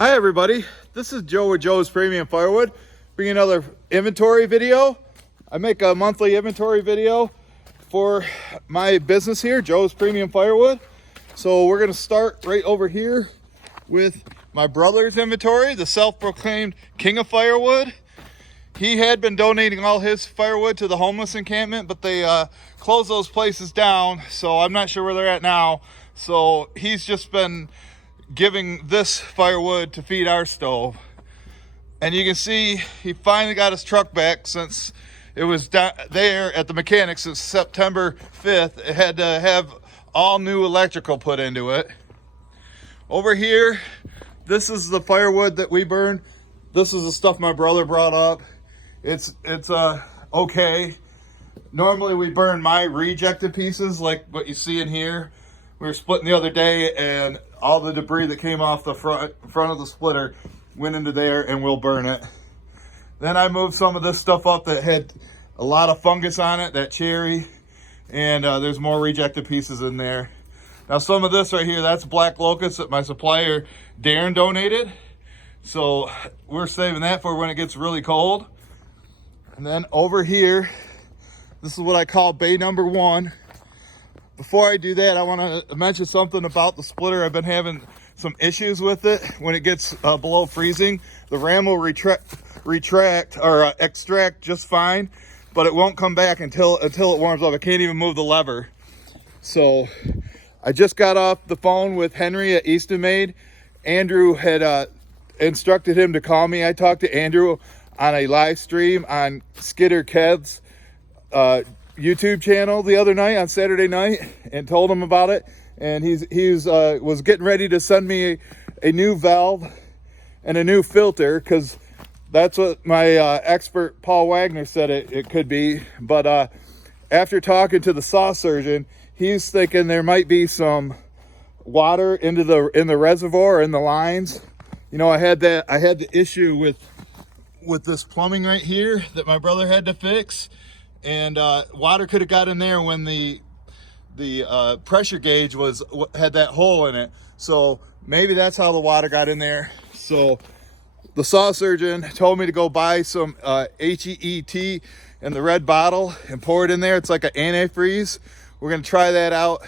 Hi everybody, this is Joe with Joe's Premium Firewood, bringing another inventory video. I make a monthly inventory video for my business here, Joe's Premium Firewood. So we're going to start right over here with my brother's inventory, the self-proclaimed king of firewood. He had been donating all his firewood to the homeless encampment, but they closed those places down, so I'm not sure where they're at now. So he's just been giving this firewood to feed our stove. And you can see he finally got his truck back since it was there at the mechanic since September 5th. It had to have all new electrical put into it. Over here, this is the firewood that we burn. This is the stuff my brother brought up. It's okay. Normally we burn my rejected pieces like what you see in here. We were splitting the other day and all the debris that came off the front of the splitter went into there, and we'll burn it. Then I moved some of this stuff up that had a lot of fungus on it, that cherry, and there's more rejected pieces in there. Now some of this right here, that's black locust that my supplier Darren donated. So we're saving that for when it gets really cold. And then over here, this is what I call bay number 1. Before I do that, I want to mention something about the splitter. I've been having some issues with it. When it gets below freezing, the ram will retract or extract just fine, but it won't come back until it warms up. I can't even move the lever. So I just got off the phone with Henry at Easton Made. Andrew had instructed him to call me. I talked to Andrew on a live stream on Skidder Kev's YouTube channel the other night on Saturday night and told him about it, and he was getting ready to send me a new valve and a new filter, because that's what my expert Paul Wagner said it could be. But after talking to the saw surgeon, he's thinking there might be some water in the reservoir, in the lines. You know, I had the issue with this plumbing right here that my brother had to fix. And water could have got in there when the pressure gauge had that hole in it. So maybe that's how the water got in there. So the saw surgeon told me to go buy some HEET in the red bottle and pour it in there. It's like an antifreeze. We're going to try that out.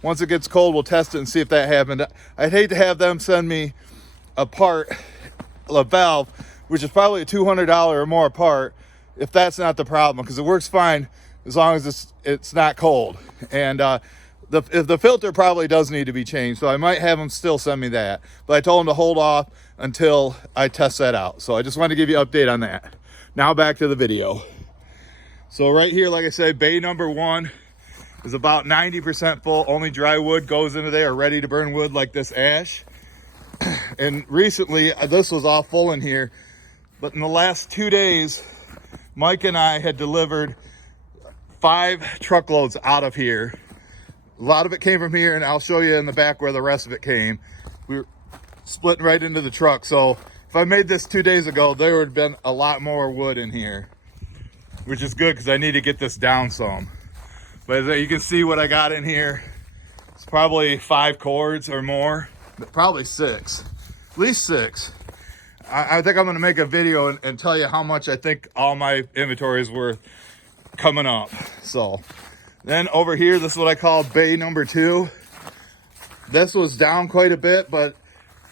Once it gets cold, we'll test it and see if that happened. I'd hate to have them send me a valve, which is probably a $200 or more part, if that's not the problem, because it works fine as long as it's not cold. And if the filter probably does need to be changed, so I might have them still send me that. But I told them to hold off until I test that out. So I just wanted to give you an update on that. Now back to the video. So right here, like I said, bay number 1 is about 90% full. Only dry wood goes into there, ready to burn wood like this ash. And recently, this was all full in here. But in the last 2 days, Mike and I had delivered 5 truckloads out of here. A lot of it came from here, and I'll show you in the back where the rest of it came. We were splitting right into the truck. So if I made this 2 days ago, there would have been a lot more wood in here, which is good because I need to get this down some. But as you can see what I got in here, it's probably 5 cords or more, probably 6, at least 6. I think I'm going to make a video and tell you how much I think all my inventory is worth coming up. So then over here, this is what I call bay number 2. This was down quite a bit, but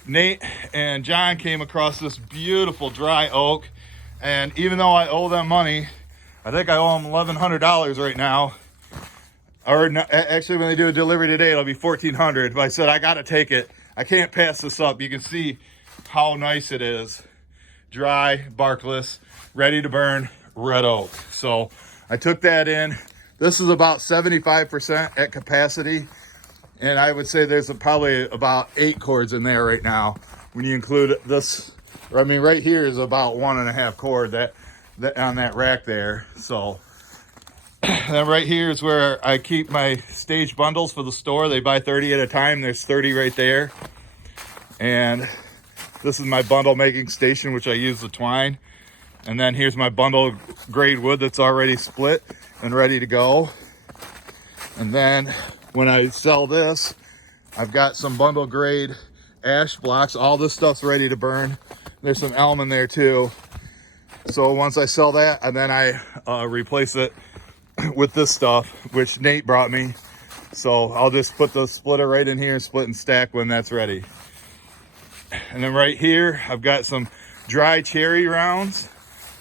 Nate and John came across this beautiful dry oak. And even though I owe them money, I think I owe them $1,100 right now. Or actually, when they do a delivery today, it'll be $1,400. But I said, I got to take it. I can't pass this up. You can see how nice it is. Dry, barkless, ready to burn red oak. So I took that in. This is about 75% at capacity, and I would say there's probably about 8 cords in there right now when you include this. I mean, right here is about 1.5 cord that on that rack there. So then right here is where I keep my stage bundles for the store. They buy 30 at a time. There's 30 right there. And this is my bundle making station, which I use the twine. And then here's my bundle grade wood that's already split and ready to go. And then when I sell this, I've got some bundle grade ash blocks. All this stuff's ready to burn. There's some elm in there too. So once I sell that, and then I replace it with this stuff, which Nate brought me. So I'll just put the splitter right in here and split and stack when that's ready. And then right here, I've got some dry cherry rounds.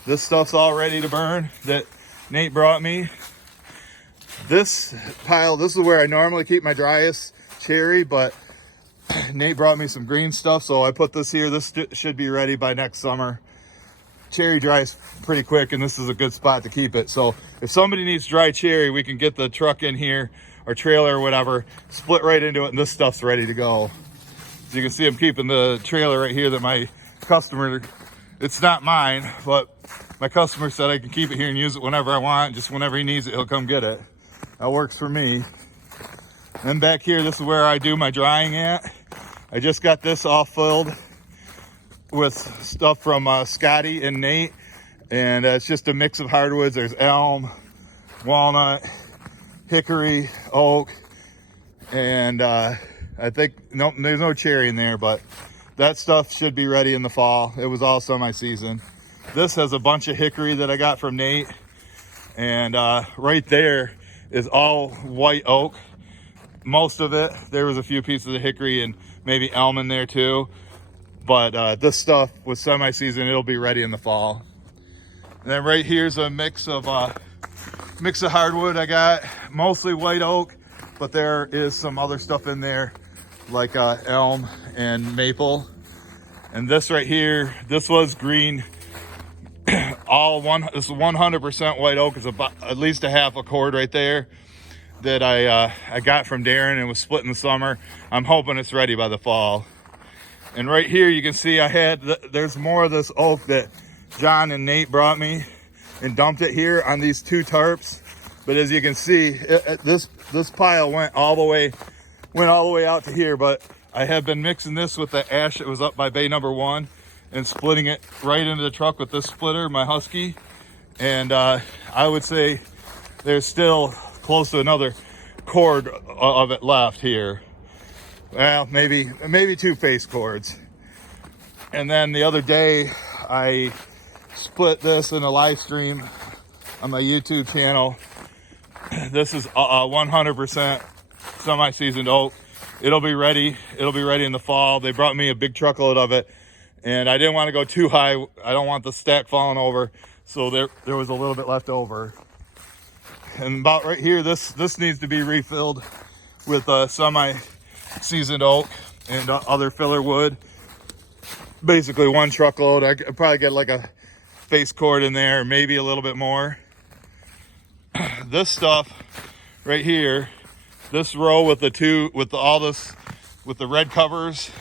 This stuff's all ready to burn that Nate brought me. This pile, this is where I normally keep my driest cherry, but Nate brought me some green stuff, so I put this here. This should be ready by next summer. Cherry dries pretty quick, and this is a good spot to keep it. So if somebody needs dry cherry, we can get the truck in here or trailer or whatever, split right into it, and this stuff's ready to go. As you can see, I'm keeping the trailer right here that my customer, it's not mine, but my customer said I can keep it here and use it whenever I want. Just whenever he needs it, he'll come get it. That works for me. Then back here, this is where I do my drying at. I just got this all filled with stuff from Scotty and Nate, and it's just a mix of hardwoods. There's elm, walnut, hickory, oak, and I think nope, there's no cherry in there, but that stuff should be ready in the fall. It was all semi-season. This has a bunch of hickory that I got from Nate, and right there is all white oak. Most of it. There was a few pieces of hickory and maybe elm in there too, but this stuff was semi-season. It'll be ready in the fall. And then right here's a mix of hardwood. I got mostly white oak, but there is some other stuff in there like elm and maple. And this right here, this was green. This is 100% white oak. Is about at least a half a cord right there that I got from Darren and was split in the summer. I'm hoping it's ready by the fall. And right here you can see there's more of this oak that John and Nate brought me and dumped it here on these two tarps. But as you can see, this pile went all the way out to here. But I have been mixing this with the ash that was up by bay number 1 and splitting it right into the truck with this splitter, my Husky. And I would say there's still close to another cord of it left here. Well, maybe 2 face cords. And then the other day I split this in a live stream on my YouTube channel. This is 100% semi-seasoned oak. It'll be ready in the fall. They brought me a big truckload of it, and I didn't want to go too high. I don't want the stack falling over, so there was a little bit left over. And about right here, this needs to be refilled with semi-seasoned oak and other filler wood. Basically 1 truckload. I could probably get like a face cord in there, maybe a little bit more. This stuff right here, this row with with the red covers,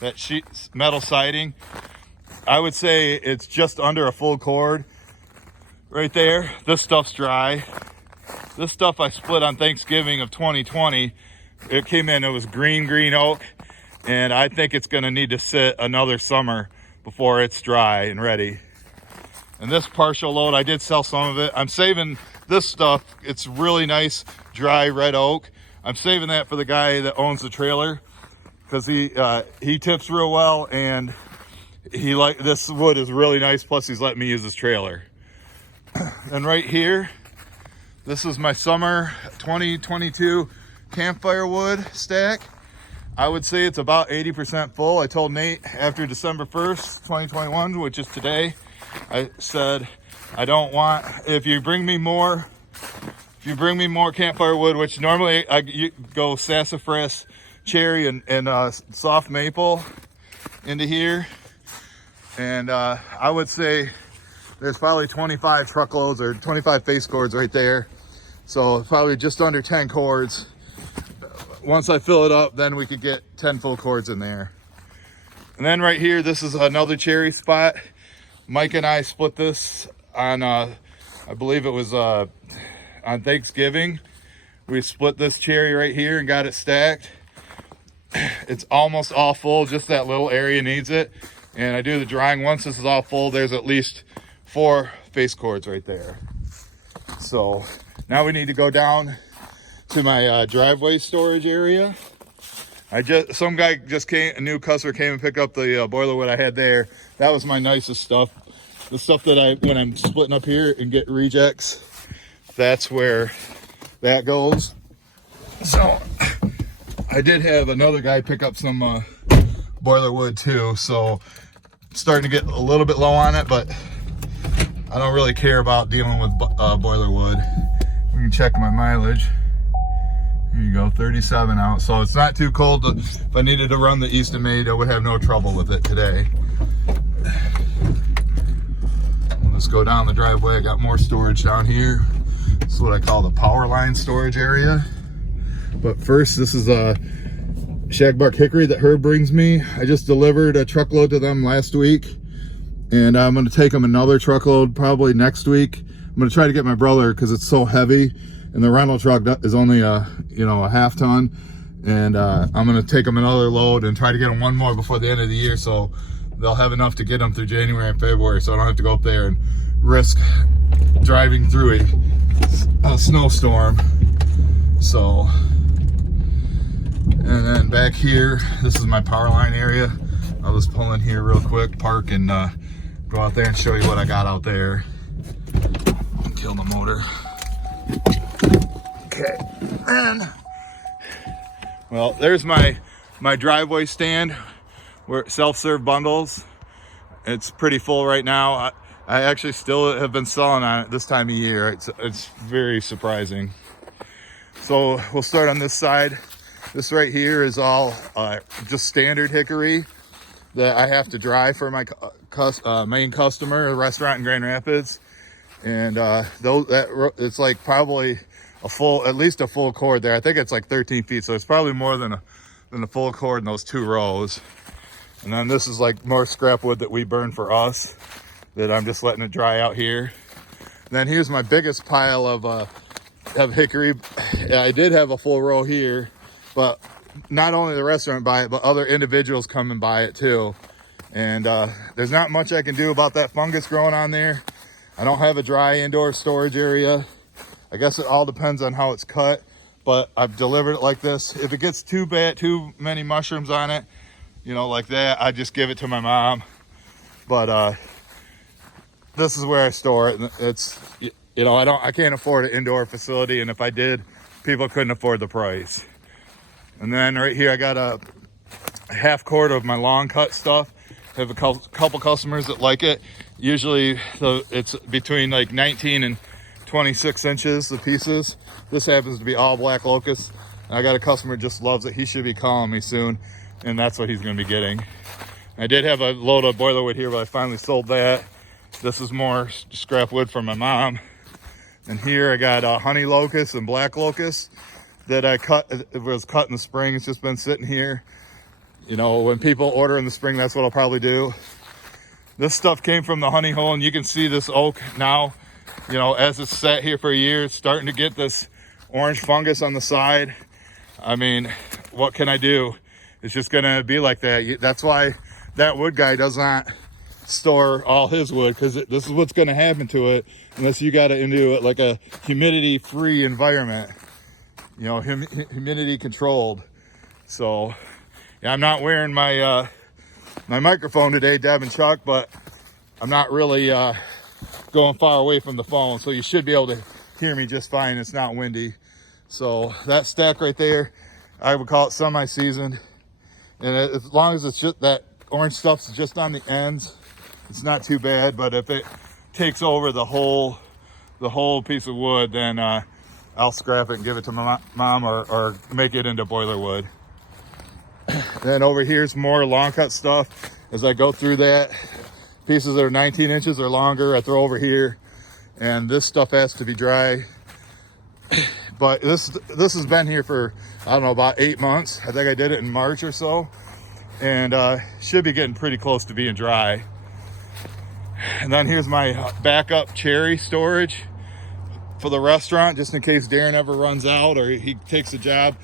that sheet metal siding, I would say it's just under a full cord right there. This stuff's dry. This stuff I split on Thanksgiving of 2020. It came in, it was green oak, and I think it's gonna need to sit another summer before it's dry and ready. And this partial load, I did sell some of it. I'm saving this stuff. It's really nice, dry red oak. I'm saving that for the guy that owns the trailer, because he tips real well, and this wood is really nice. Plus he's letting me use his trailer. And right here, this is my summer 2022 campfire wood stack. I would say it's about 80% full. I told Nate after December 1st, 2021, which is today, I said, I don't want, if you bring me more campfire wood, which normally you go sassafras, cherry, and soft maple into here. And I would say there's probably 25 truckloads or 25 face cords right there. So probably just under 10 cords. Once I fill it up, then we could get 10 full cords in there. And then right here, this is another cherry spot. Mike and I split this on, I believe it was on Thanksgiving. We split this cherry right here and got it stacked. It's almost all full, just that little area needs it. And I do the drying. Once this is all full, there's at least 4 face cords right there. So now we need to go down to my driveway storage area. Some guy just came, a new customer came and picked up the boiler wood I had there. That was my nicest stuff. The stuff that when I'm splitting up here and get rejects, that's where that goes. So I did have another guy pick up some boiler wood too. So it's starting to get a little bit low on it, but I don't really care about dealing with boiler wood. We can check my mileage. Here you go, 37 out. So it's not too cold. If I needed to run the Easton Maid, I would have no trouble with it today. We'll just go down the driveway. I got more storage down here. This is what I call the power line storage area. But first, this is a shagbark hickory that Herb brings me. I just delivered a truckload to them last week, and I'm going to take them another truckload probably next week. I'm going to try to get my brother because it's so heavy, and the rental truck is only a half ton, and I'm going to take them another load and try to get them one more before the end of the year, so they'll have enough to get them through January and February, so I don't have to go up there and risk driving through a snowstorm. So, and then back here, this is my power line area. I'll just pull in here real quick, park, and go out there and show you what I got out there. Kill the motor. Okay, and well, there's my driveway stand where self-serve bundles. It's pretty full right now. I actually still have been selling on it this time of year. It's very surprising. So we'll start on this side. This right here is all just standard hickory that I have to dry for my main customer, a restaurant in Grand Rapids. And it's like probably at least a full cord there. I think it's like 13 feet, so it's probably more than a full cord in those 2 rows. And then this is like more scrap wood that we burn for us, that I'm just letting it dry out here. And then here's my biggest pile of hickory. I did have a full row here, but not only the restaurant buy it, but other individuals come and buy it too. And there's not much I can do about that fungus growing on there. I don't have a dry indoor storage area. I guess it all depends on how it's cut, but I've delivered it like this. If it gets too many mushrooms on it, like that, I just give it to my mom. But this is where I store it. It's, I can't afford an indoor facility, and if I did, people couldn't afford the price. And then right here, I got a half cord of my long cut stuff. I have a couple customers that like it. Usually it's between like 19 and 26 inches, the pieces. This happens to be all black locust. I got a customer that just loves it. He should be calling me soon, and that's what he's going to be getting. I did have a load of boiler wood here, but I finally sold that. This is more scrap wood from my mom. And here I got honey locust and black locust that I cut. It was cut in the spring. It's just been sitting here. When people order in the spring, that's what I'll probably do. This stuff came from the honey hole, and you can see this oak now, as it's sat here for a year, it's starting to get this orange fungus on the side. I mean, what can I do? It's just gonna be like that. That's why that wood guy does not store all his wood, because this is what's gonna happen to it unless you got it into it like a humidity-free environment, humidity controlled. So yeah, I'm not wearing my my microphone today, Deb and Chuck, but I'm not really going far away from the phone, so you should be able to hear me just fine. It's not windy. So that stack right there, I would call it semi-seasoned, and as long as it's just that orange stuff's just on the ends, it's not too bad. But if it takes over the whole piece of wood, then I'll scrap it and give it to my mom, or make it into boiler wood. Then over here's more long cut stuff. As I go through that, pieces that are 19 inches or longer, I throw over here, and this stuff has to be dry. But this has been here for, I don't know, about 8 months. I think I did it in March or so, and should be getting pretty close to being dry. And then here's my backup cherry storage for the restaurant, just in case Darren ever runs out or he takes a job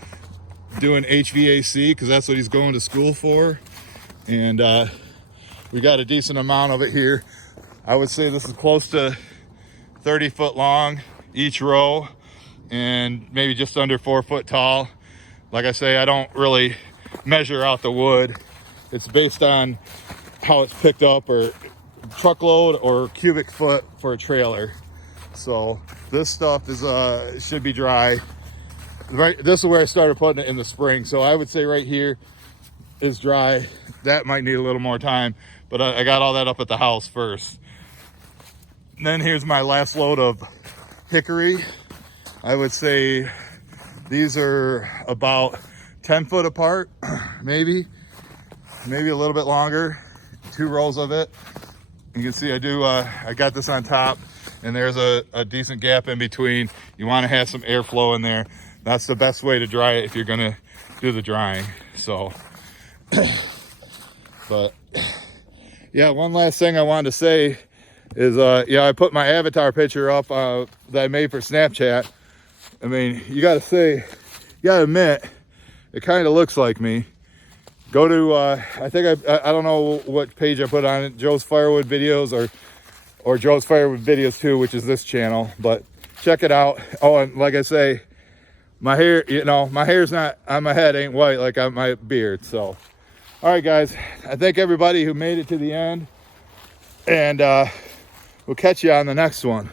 doing HVAC, because that's what he's going to school for. And we got a decent amount of it here. I would say this is close to 30 foot long each row, and maybe just under 4 foot tall. Like I say, I don't really measure out the wood. It's based on how it's picked up, or truckload or cubic foot for a trailer. So this stuff is should be dry. Right, this is where I started putting it in the spring. So I would say right here is dry. That might need a little more time, but I got all that up at the house first. And then here's my last load of hickory. I would say these are about 10 foot apart, maybe a little bit longer. 2 rows of it. You can see I got this on top, and there's a decent gap in between. You want to have some airflow in there. That's the best way to dry it if you're gonna do the drying. So, but yeah, one last thing I wanted to say is, yeah, I put my avatar picture up that I made for Snapchat. I mean, you gotta admit, it kind of looks like me. Go to, I think I don't know what page I put on it, Joe's Firewood Videos or Joe's Firewood Videos 2, which is this channel, but check it out. Oh, and like I say, my hair, you know, my hair's not on my head, ain't white like on my beard. So, all right, guys, I thank everybody who made it to the end, and we'll catch you on the next one.